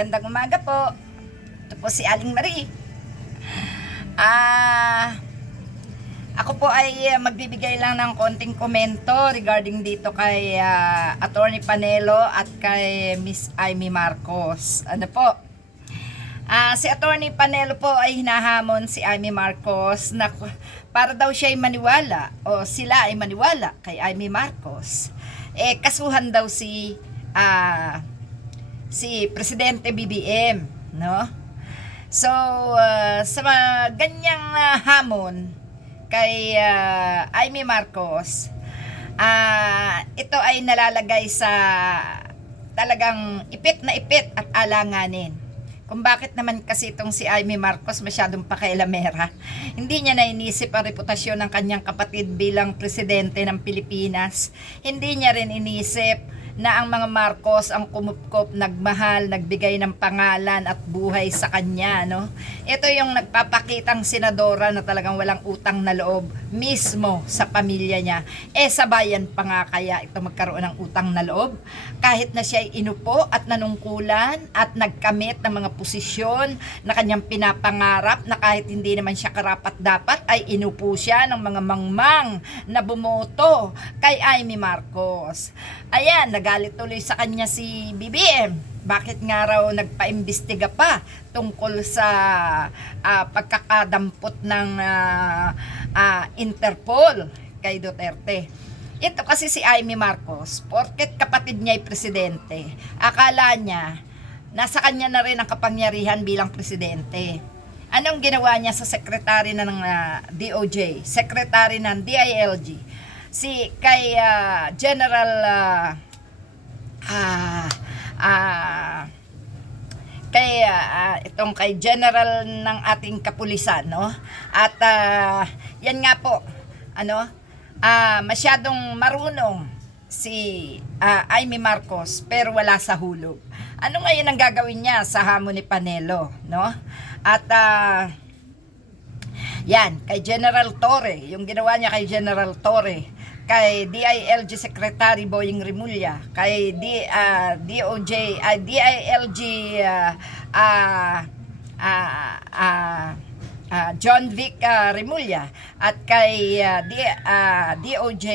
Magandang umaga po. Ito po si Aling Marie. Ah, ako po ay magbibigay lang ng konting komento regarding dito kay Attorney Panelo at kay Miss Amy Marcos. Ano po? Si Attorney Panelo po ay hinahamon si Amy Marcos na para daw siya ay maniwala o sila ay maniwala kay Amy Marcos. Kasuhan daw si Presidente BBM, no? So, sa mga ganyang hamon kay Amy Marcos, ito ay nalalagay sa talagang ipit na ipit at alanganin. Kung bakit naman kasi itong si Amy Marcos masyadong pakailamera. Hindi niya nainisip ang reputasyon ng kanyang kapatid bilang presidente ng Pilipinas. Hindi niya rin inisip na ang mga Marcos ang kumupkop, nagmahal, nagbigay ng pangalan at buhay sa kanya, no? Ito yung nagpapakitang senadora na talagang walang utang na loob mismo sa pamilya niya. Sa bayan pa nga kaya ito magkaroon ng utang na loob? Kahit na siya ay inupo at nanungkulan at nagkamit ng mga posisyon na kanyang pinapangarap na kahit hindi naman siya karapat-dapat ay inupo siya ng mga mangmang na bumoto kay Amy Marcos. Ayan, nagalit tuloy sa kanya si BBM. Bakit nga raw nagpaimbestiga pa tungkol sa pagkakadampot ng Interpol kay Duterte. Ito kasi si Amy Marcos, porket kapatid niya ay presidente, akala niya nasa kanya na rin ang kapangyarihan bilang presidente. Anong ginawa niya sa sekretary ng DOJ, sekretary ng DILG, kay General itong kay General ng ating kapulisan, no? At yan nga po, masyadong marunong si Amy Marcos pero wala sa hulog. Ano ngayon ang gagawin niya sa hamon ni Panelo, no? At yan, kay General Torre, yung ginawa niya kay General Torre, kay DILG Secretary Boying Rimulya, kay DILG John Vic Rimulya, at kay DOJ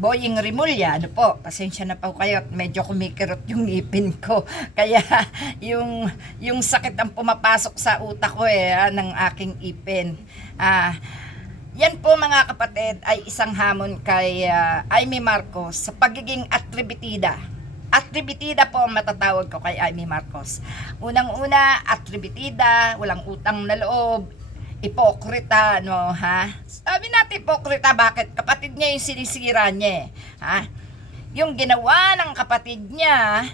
Boying Rimulya. Ano po, pasensya na po kayo, medyo kumikirot yung ngipin ko. Kaya yung sakit ang pumapasok sa utak ko ng aking ipin. Yan po mga kapatid ay isang hamon kay Amy Marcos sa pagiging atributida. Atributida po ang matatawag ko kay Amy Marcos. Unang-una, atributida, walang utang na loob, ipokrita, no, ha? Sabi natin ipokrita, bakit? Kapatid niya yung sinisira niya, ha? Yung ginawa ng kapatid niya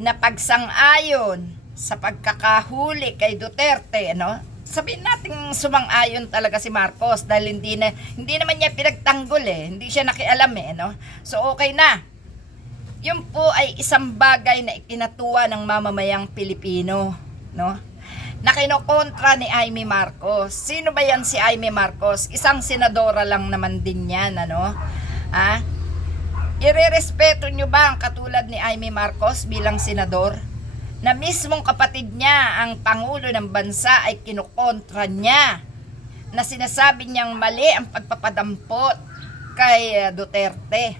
na pagsang-ayon sa pagkakahuli kay Duterte, no? Sabihin natin sumang-ayon talaga si Marcos dahil hindi naman niya pinagtanggol hindi siya nakialam no? So okay na. Yun po ay isang bagay na ikinatuwa ng mamamayang Pilipino, no? Na kinokontra ni Amy Marcos. Sino ba yan si Amy Marcos? Isang senadora lang naman din yan, ano? Irerespeto nyo ba ang katulad ni Amy Marcos bilang senador? Na mismong kapatid niya, ang Pangulo ng bansa, ay kinukontra niya, na sinasabi niyang mali ang pagpapadampot kay Duterte.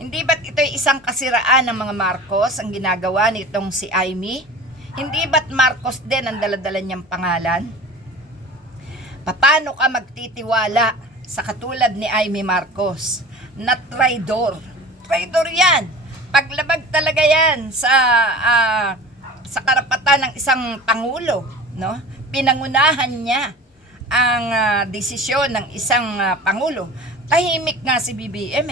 Hindi ba't ito'y isang kasiraan ng mga Marcos ang ginagawa nitong si Amy? Hindi ba't Marcos din ang daladala niyang pangalan? Paano ka magtitiwala sa katulad ni Amy Marcos na traidor? Traidor yan! Paglabag talaga yan sa karapatan ng isang pangulo, no? Pinangunahan niya ang desisyon ng isang pangulo. Tahimik nga si BBM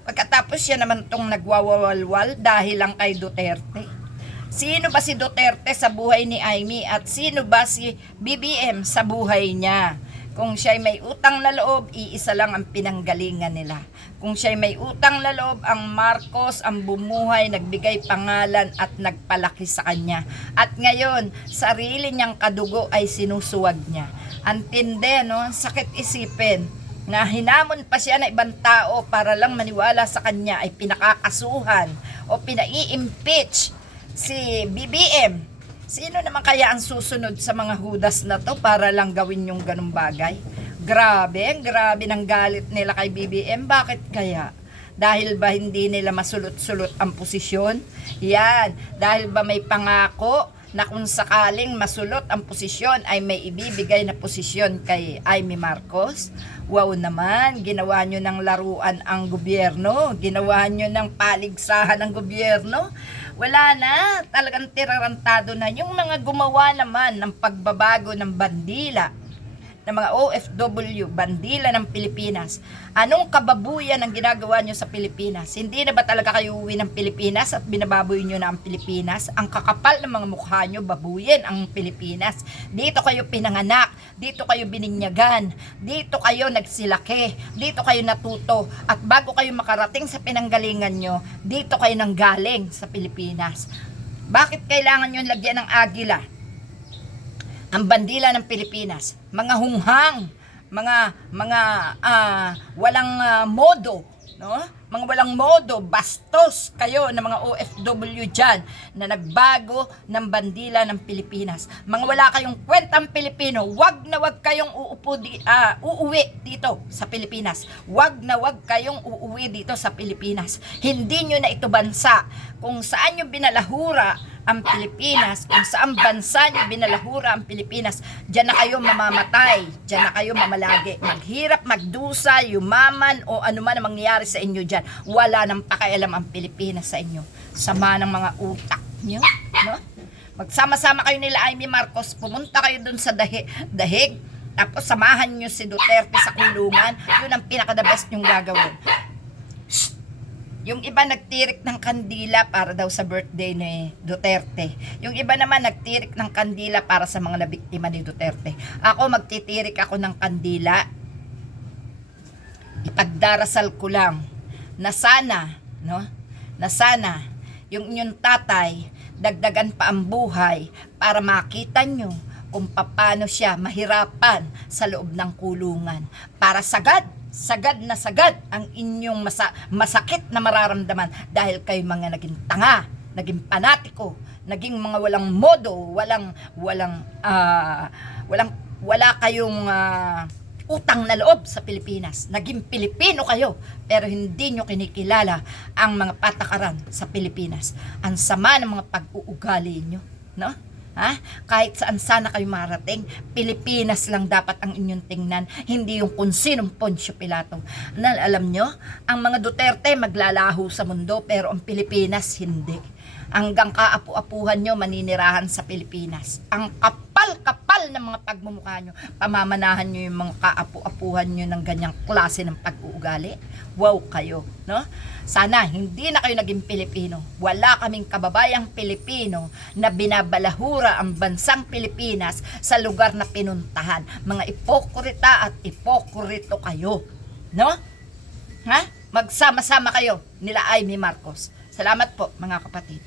Pagkatapos siya naman tong nagwawalwal dahil lang kay Duterte. Sino ba si Duterte sa buhay ni Amy at sino ba si BBM sa buhay niya? Kung siya'y may utang na loob, iisa lang ang pinanggalingan nila. Kung siya'y may utang na loob, ang Marcos ang bumuhay, nagbigay pangalan at nagpalaki sa kanya. At ngayon, sarili niyang kadugo ay sinusuwag niya. Antindi, no? Sakit isipin na hinamon pa siya na ibang tao para lang maniwala sa kanya ay pinakakasuhan o pinai-impeach si BBM. Sino naman kaya ang susunod sa mga hudas na to para lang gawin yung ganung bagay? Grabe ng galit nila kay BBM. Bakit kaya? Dahil ba hindi nila masulot-sulot ang posisyon? Yan. Dahil ba may pangako na kung sakaling masulot ang posisyon ay may ibibigay na posisyon kay Amy Marcos? Wow naman, ginawa nyo ng laruan ang gobyerno, ginawa nyo ng paligsahan ng gobyerno. Wala na, talagang tirarantado na yung mga gumawa naman ng pagbabago ng bandila ng mga OFW, bandila ng Pilipinas. Anong kababuyan ang ginagawa nyo sa Pilipinas? Hindi na ba talaga kayo uwi ng Pilipinas at binababoy nyo na ang Pilipinas? Ang kakapal ng mga mukha nyo, babuyin ang Pilipinas. Dito kayo pinanganak, dito kayo bininyagan, dito kayo nagsilaki, dito kayo natuto, at bago kayo makarating sa pinanggalingan nyo, dito kayo nanggaling sa Pilipinas. Bakit kailangan nyo lagyan ng agila ang bandila ng Pilipinas? Mga hunghang, walang modo, no? Mga walang modo, bastos kayo ng mga OFW dyan na nagbago ng bandila ng Pilipinas. Mga wala kayong kwentang Pilipino, wag na wag kayong uuwi dito sa Pilipinas. Wag na wag kayong uuwi dito sa Pilipinas. Hindi nyo na ito bansa. Kung saan nyo binalahura ang Pilipinas, kung saan bansa nyo binalahura ang Pilipinas, dyan na kayo mamamatay, dyan na kayo mamalagi. Maghirap, magdusa, yumaman, o anuman ang mangyayari sa inyo dyan. Wala nang pakialam ang Pilipinas sa inyo. Sama ng mga utak nyo, no? Magsama-sama kayo nila Amy Marcos, pumunta kayo dun sa dahig, tapos samahan nyo si Duterte sa kulungan. Yun ang pinaka-the best nyong gagawin. Yung iba nagtirik ng kandila para daw sa birthday ni Duterte. Yung iba naman nagtirik ng kandila para sa mga nabiktima ni Duterte. Ako magtitirik ako ng kandila. Ipagdarasal ko lang na sana, no? Na sana yung inyong tatay dagdagan pa ang buhay para makita nyo kung paano siya mahirapan sa loob ng kulungan. Para sagad na sagad ang inyong masakit na mararamdaman dahil kayo mga naging tanga, naging panatiko, naging mga walang modo, wala kayong utang na loob sa Pilipinas. Naging Pilipino kayo pero hindi nyo kinikilala ang mga patakaran sa Pilipinas. Ang sama ng mga pag-uugali nyo, no? Ha? Kahit saan sana kayo marating, Pilipinas lang dapat ang inyong tingnan, hindi yung kung sinong Poncio Pilato. Alam nyo, ang mga Duterte maglalaho sa mundo pero ang Pilipinas hindi. Hanggang kaapu-apuhan nyo maninirahan sa Pilipinas. Ang kapal-kapal ng mga pagmumukha nyo, pamamanahan nyo yung mga kaapu-apuhan nyo ng ganyang klase ng pag-uugali. Wow kayo, no? Sana hindi na kayo naging Pilipino. Wala kaming kababayang Pilipino na binabalahura ang bansang Pilipinas sa lugar na pinuntahan. Mga ipokrita at ipokrito kayo, no? Ha? Magsama-sama kayo nila Amy Marcos. Salamat po mga kapatid.